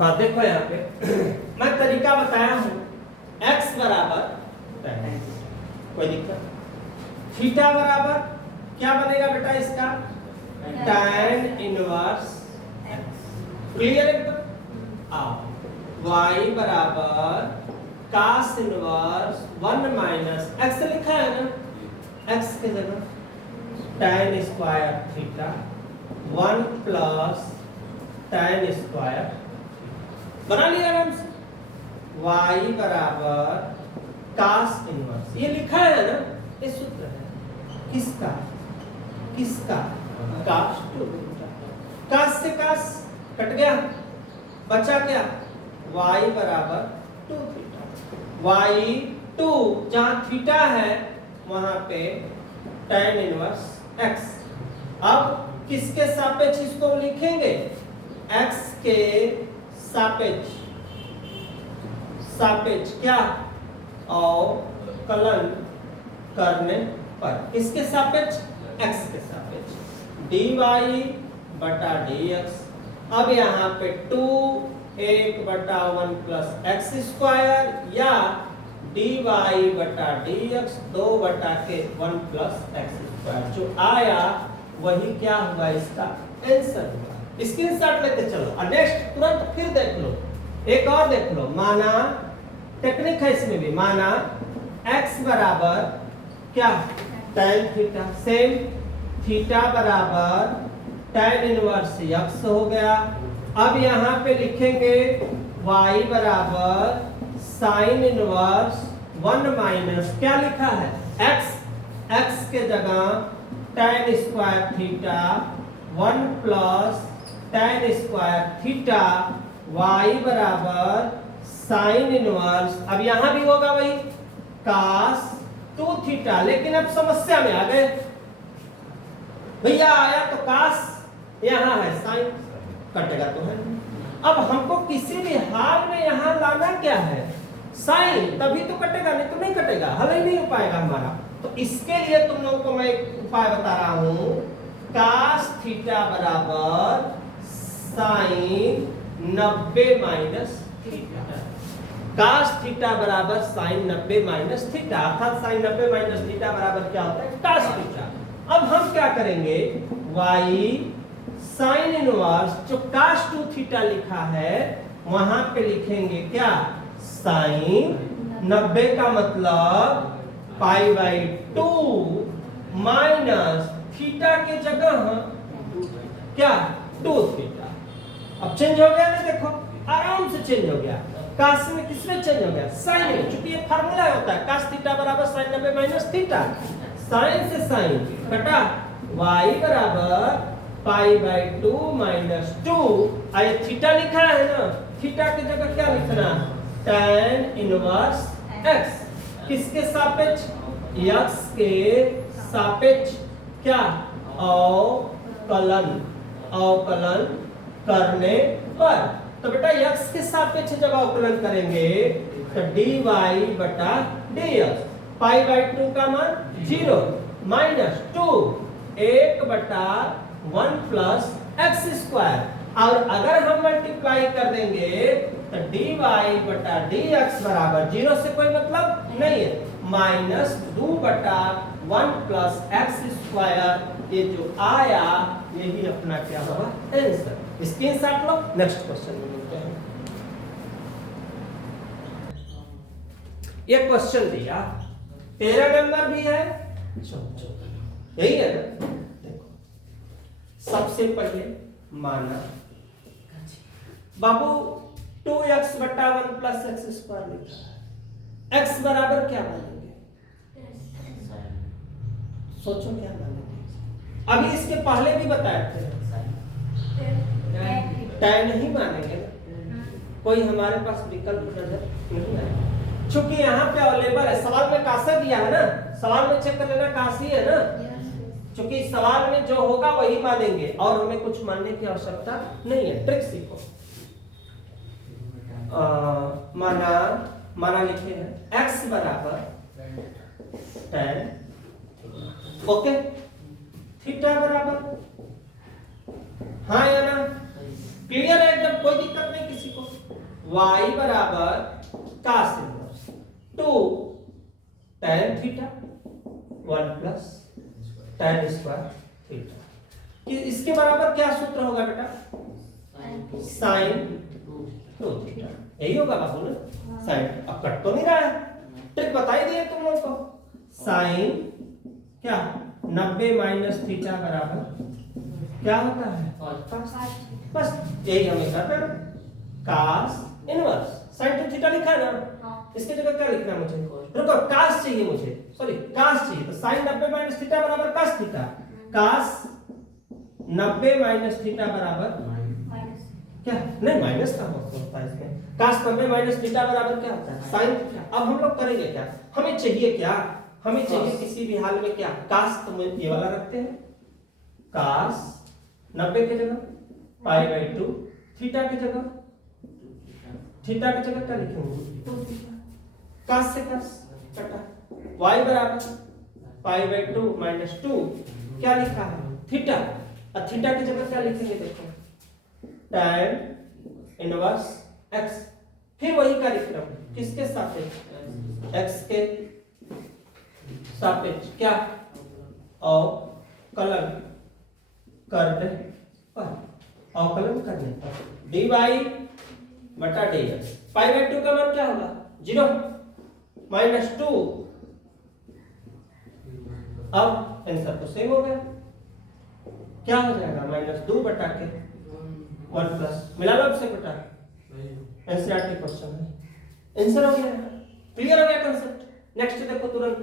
हाँ देखो यहाँ पे मैं तरीका बताया हूँ, x बराबर tan, कोई दिक्कत। थीटा बराबर क्या बनेगा बेटा इसका, tan इनवर्स x, क्लियर एकदम। अब y बराबर cos इनवर्स 1 माइनस x लिखा है ना, x के जगह tan square theta 1 plus tan square बना लिया आराम से। y बराबर cos इनवर्स, ये लिखा है ना, ये सूत्र है किसका, किसका, cos टू थीटा, cos से cos कट गया, बचा क्या, y बराबर 2 थीटा, y2 जहां थीटा है वहां पे tan इनवर्स x। अब किसके सापेक्ष इसको लिखेंगे, x के सापेक्ष, सापेक्ष क्या, अवकलन करने पर, किसके सापेक्ष, x के सापेक्ष, dy बटा dx। अब यहाँ पे 2 1 बटा 1 प्लस एक्स स्क्वायर या dy बटा dx 2 बटा के 1 प्लस एक्स स्क्वायर, जो आया वही क्या हुआ, इसका आंसर हुआ। स्क्रीनशॉट लेते चलो और नेक्स्ट तुरंत फिर देख लो, एक और देख लो। माना टेक्निक है इसमें भी, माना x बराबर क्या, tan थीटा, सेम थीटा बराबर tan इनवर्स x हो गया। अब यहाँ पे लिखेंगे y बराबर sin इनवर्स 1 माइनस क्या लिखा है, x, x के जगह tan square theta 1 plus tan square theta, y बराबर sin इनवर्स, अब यहां भी होगा वही cos 2 थीटा, लेकिन अब समस्या में आ गए भैया, आया तो cos, यहां है sin, कटेगा तो है। अब हमको किसी भी हाल में यहां लाना क्या है, sin, तभी तो कटेगा, नहीं तो नहीं कटेगा, हल ही नहीं हो पाएगा हमारा। तो इसके लिए तुम लोगों को मैं एक उपाय बता रहा हूं, cos थीटा बराबर sin 90 minus theta, cos theta बराबर sin 90 माइनस थीटा, अर्थात sin 90 माइनस थीटा बराबर क्या होता है, cos थीटा। अब हम क्या करेंगे, y sin इनवर्स जो cos 2 थीटा लिखा है वहां पे लिखेंगे क्या, sin 90 का मतलब पाई बाई 2 माइनस थीटा के जगह क्या, 2 थीटा। अब चेंज हो गया ना, देखो आराम से चेंज हो गया, cos में किसमें चेंज हो गया, sin में, क्योंकि ये फार्मूला होता है cos थीटा बराबर sin 90 माइनस थीटा, sin से sin कटा, y बराबर पाई बाई 2 माइनस 2, आए थीटा लिखा है ना, थीटा की जगह क्या लिखना, tan इनवर्स x, किसके सापेक्ष, x के सापेक्ष क्या, अवकलन, अवकलन करने पर। तो बेटा x के सापेक्ष जब अवकलन करेंगे तो dy बटा dx, पाई बाई 2 का मान 0 माइनस 2 1 बटा 1 प्लस एक्स स्क्वायर, और अगर हम मल्टीप्लाई कर देंगे तो dy बटा dx बराबर 0 से कोई मतलब नहीं है, माइनस 2 बटा 1 प्लस एक्स स्क्वायर, ये जो आया यही अपना क्या होगा, आंसर। स्क्रीनशॉट लो, नेक्स्ट क्वेश्चन में मिलते हैं। ये क्वेश्चन दिया 13 नंबर भी है, यही है ना। देखो सबसे पहले माना बाबू 2x बटा 1 प्लस एक्स स्क्वायर लिखा है, x बराबर क्या मानेंगे, सोचो क्या मानेंगे। अभी इसके पहले भी बताए थे, tan नहीं मानेंगे ना, कोई हमारे पास विकल्प नजर नहीं आएगा, क्योंकि यहाँ पे अवेलेबल है, सवाल में कासा दिया है ना, सवाल में चेक कर लेना कासी है ना, क्योंकि सवाल में जो होगा वही मानेंगे और हमें कुछ मानने की आवश्यकता नहीं है। ट्रिक सीखो, माना लिखे हैं x बराबर tan, ओके, थीटा बराबर, हाँ या ना, क्लियर है एकदम, कोई दिक्कत नहीं किसी को। y बराबर cos inverse 2 tan theta 1 plus tan square theta. कि इसके बराबर क्या सूत्र होगा बेटा? sin 2 theta. यही होगा बाबू ना साइन। अब कट तो नहीं रहा है, ट्रिक बता ही दिए तुम लोग को। साइन क्या 90 माइनस थीटा बराबर क्या होता है? बस यही हमें करना है। cos इनवर्स sin 2 थीटा लिखा है ना, इसके जगह क्या लिखना है मुझे? रुको, cos चाहिए मुझे, सॉरी cos चाहिए, तो sin 90 माइनस थीटा बराबर cos theta. cos 90 minus theta बराबर क्या? नहीं माइनस का होता है इसमें। cos 90 माइनस थीटा बराबर क्या होता है? sin theta. अब हम लोग करेंगे क्या? हमें चाहिए क्या? हमें चाहिए किसी भी हाल में क्या? cos, तो ये वाला रखते हैं, cos 90 की जगह पाई बाई 2, थीटा की जगह क्या लिखेंगे? cos से cos कटा, y बराबर पाई बाई 2 माइनस 2 क्या लिखा है? थीटा। और थीटा की जगह क्या लिखेंगे? देखो tan इनवर्स x, फिर वही का लिख रहा हूं, किसके सापेक्ष? x के सापेक्ष क्या? अवकलन करने पर, अवकलन करने पर dy बटा dx। पाई बाई 2 का मान क्या होगा? 0 माइनस 2। अब आंसर तो सेम हो गया, क्या हो जाएगा? माइनस 2 बटा के 1 प्लस, मिला लो आपसे बेटा, एनसीईआरटी क्वेश्चन है, आंसर हो गया। क्लियर हो गया कांसेप्ट? नेक्स्ट देखो तुरंत,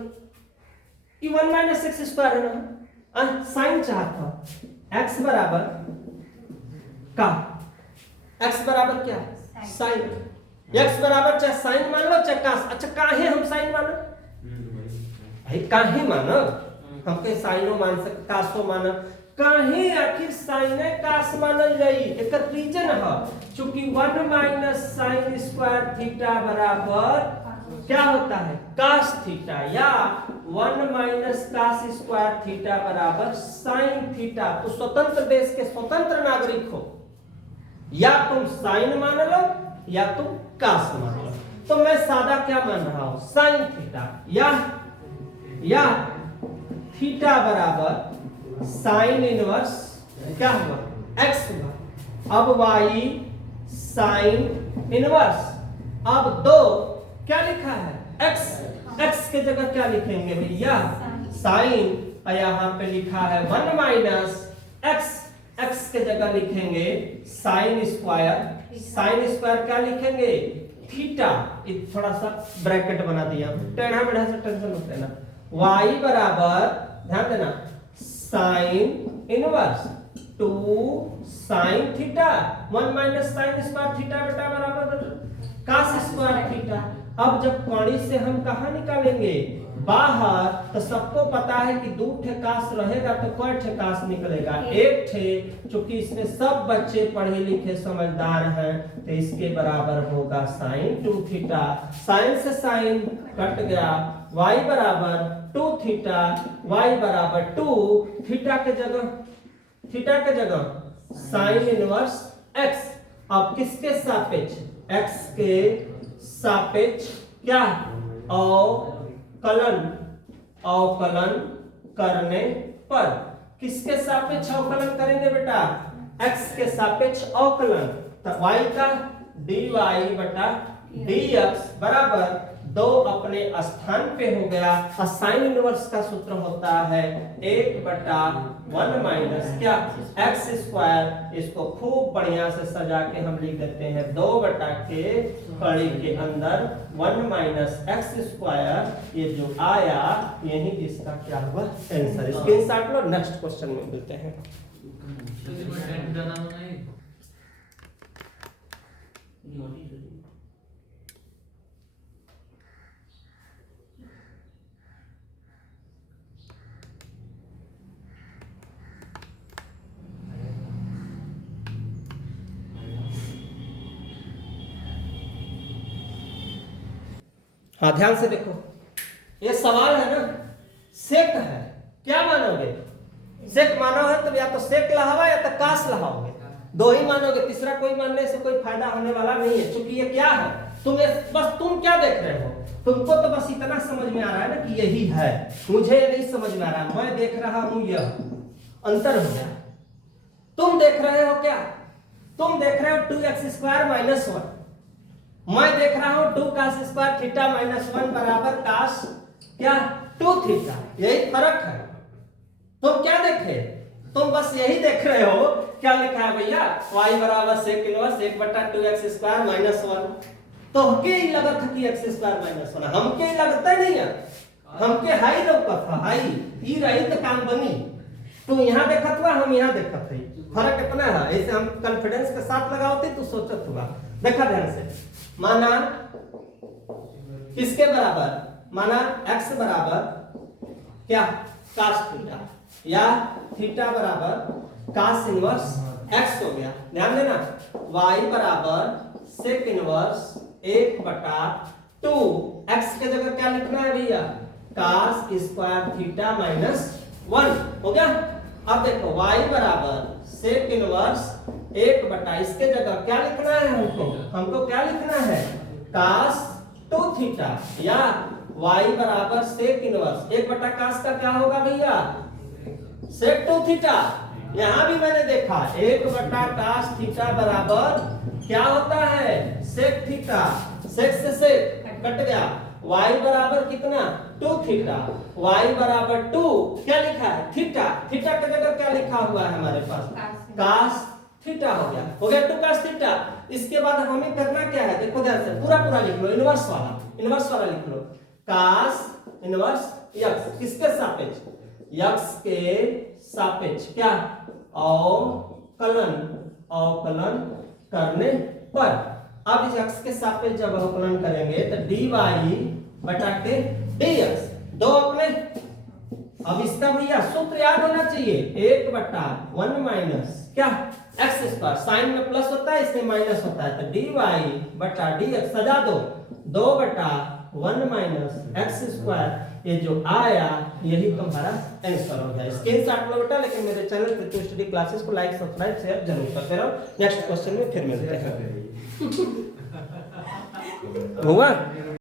कि 1 माइनस एक्स स्क्वायर है ना, साइन चाहता x बराबर का, x बराबर क्या? साइन। x बराबर चाहे साइन मान लो चाहे कास। अच्छा काहे हम साइन मानो? भाई काहे मानो? हम के साइनो मान सकते, कासो मानो, काहे आखिर साइन कास मानल जाई? एकर रीजन है चूंकि 1 माइनस साइन स्क्वायर थीटा बराबर क्या होता है? कास थीटा, या 1 माइनस कास स्क्वायर थीटा बराबर साइन थीटा। तो स्वतंत्र देश के स्वतंत्र नागरिक हो, या तुम साइन मान लो या तुम कास मान लो। तो मैं सादा क्या मान रहा हूं? साइन थीटा, या थीटा बराबर साइन इनवर्स क्या हुआ? x हुआ। अब y साइन इनवर्स, अब 2 क्या लिखा है? x के जगह क्या लिखेंगे भैया? साइन, और यहां पे लिखा है 1 माइनस x के जगह लिखेंगे साइन स्क्वायर। साइन स्क्वायर क्या लिखेंगे? थीटा। थोड़ा सा ब्रैकेट बना दिया, टेढ़ा मेढ़ा से टेंशन मत लेना। y बराबर, ध्यान देना, sine inverse 2 sine theta, 1 minus sine square theta बेटा बराबर कास स्क्वायर थीटा। अब जब कौड़ी से हम कहां निकालेंगे? बाहर। तो सबको पता है कि 2 ठे कास रहेगा तो कई ठे कास निकलेगा? 1 ठे। चूंकि इसमें सब बच्चे पढ़े लिखे समझदार हैं, तो इसके बराबर होगा साइन 2 थीटा। साइन से साइन कट गया, y बराबर 2 थीटा, y बराबर 2 थीटा के जगह साइन इनवर्स x। अब किसके सापेक्ष? x के सापेक्ष क्या? अवकलन करने पर। किसके सापेक्ष अवकलन करेंगे बेटा? x के सापेक्ष अवकलन, तो y का dy बटा dx बराबर 2 अपने स्थान पे हो गया। और साइन इनवर्स का सूत्र होता है 1 बटा 1 माइनस क्या? x square. इसको खूब बढ़िया से सजा के हम लिख देते हैं 2 बटा के कड़ी के अंदर 1 माइनस एक्स स्क्वायर। ये जो आया यही इसका क्या हुआ? आंसर। स्क्रीनशॉट लो, नेक्स्ट क्वेश्चन में मिलते हैं। हाँ ध्यान से देखो, ये सवाल है ना, सेक है, क्या मानोगे? सेक मानो है तो या तो सेक लहावा या तो कास लहाओगे। दो ही मानोगे, तीसरा कोई मानने से कोई फायदा होने वाला नहीं है, क्योंकि ये क्या है, बस तुम क्या देख रहे हो, तुमको तो बस इतना समझ में आ रहा है ना कि यही है, मुझे ये नहीं समझ में आ रहा, मैं देख रहा हूं यह अंतर हो गया। तुम देख रहे हो क्या, तुम देख रहे हो 2x² - 1, मैं देख रहा हूं 2cos² थीटा -1 बराबर cos क्या 2 थीटा, यही फर्क है। तुम क्या देखे, तुम बस यही देख रहे हो, क्या लिखा है भैया, y बराबर sec इनवर्स 1/2x² - 1, तो हमके ही लगा था कि x² - 1, हमके ही लगता नहीं है, हमके हाई लौका था, हाई ई रही तो काम बनी, तुम यहाँ देखत हुआ, हम यहाँ देखत है, फर्क इतना है, ऐसे हम कॉन्फिडेंस के साथ लगाओते तो सोचत हुआ। देखा ध्यान से, माना किसके बराबर, माना x बराबर क्या cos थीटा या थीटा बराबर cos इनवर्स x हो गया, ध्यान देना, y बराबर sec इनवर्स 1/2, x के जगह क्या लिखना है भैया, cos² थीटा -1 हो गया। अब देखो y बराबर sec इनवर्स 1/, इसके जगह क्या लिखना है हमको क्या लिखना है, cos 2 थीटा या y बराबर sec इनवर्स 1/cos का क्या होगा भैया, sec 2 थीटा। यहां भी मैंने देखा 1/cos थीटा बराबर क्या होता है, sec थीटा, sec से sec कट गया, y बराबर कितना 2 थीटा, y बराबर 2 क्या लिखा है थीटा, थीटा की जगह क्या लिखा हुआ है हमारे पास, cos थीटा हो गया 2 cos थीटा। इसके बाद हमें करना क्या है, देखो ध्यान से, पूरा लिख लो, इनवर्स वाला लिख लो, cos इनवर्स x किसके सापेक्ष, x के सापेक्ष क्या अवकलन करने पर, अब इस x के सापेक्ष जब अवकलन करेंगे तो dy/dx, दो अपने, अब इसका भैया सूत्र याद होना चाहिए, 1/1 क्या x², साइन में प्लस होता है इसमें माइनस होता है, तो dy/dx सजा दो, 2/1 - x², ये जो आया यही तुम्हारा आंसर हो गया। स्क्रीनशॉट लो बेटा, लेकिन मेरे चैनल पृथ्वी स्टडी क्लासेस को लाइक सब्सक्राइब शेयर जरूर करते रहो। नेक्स्ट क्वेश्चन में फिर मिलते हैं। हुआ।